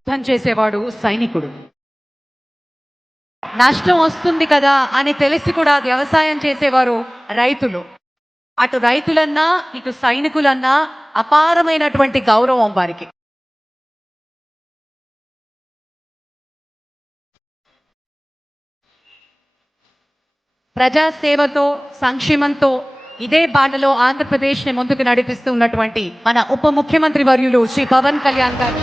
యుద్ధం చేసేవాడు సైనికుడు. నష్టం వస్తుంది కదా అని తెలిసి కూడా వ్యవసాయం చేసేవారు రైతులు. అటు రైతులన్నా, ఇటు సైనికులన్నా అపారమైనటువంటి గౌరవం వారికి. ప్రజాసేవతో, సంక్షేమంతో ఇదే బాటలో ఆంధ్రప్రదేశ్‌ని ముందుకు నడిపిస్తూ ఉన్నటువంటి మన ఉప ముఖ్యమంత్రి వర్యులు శ్రీ పవన్ కళ్యాణ్ గారు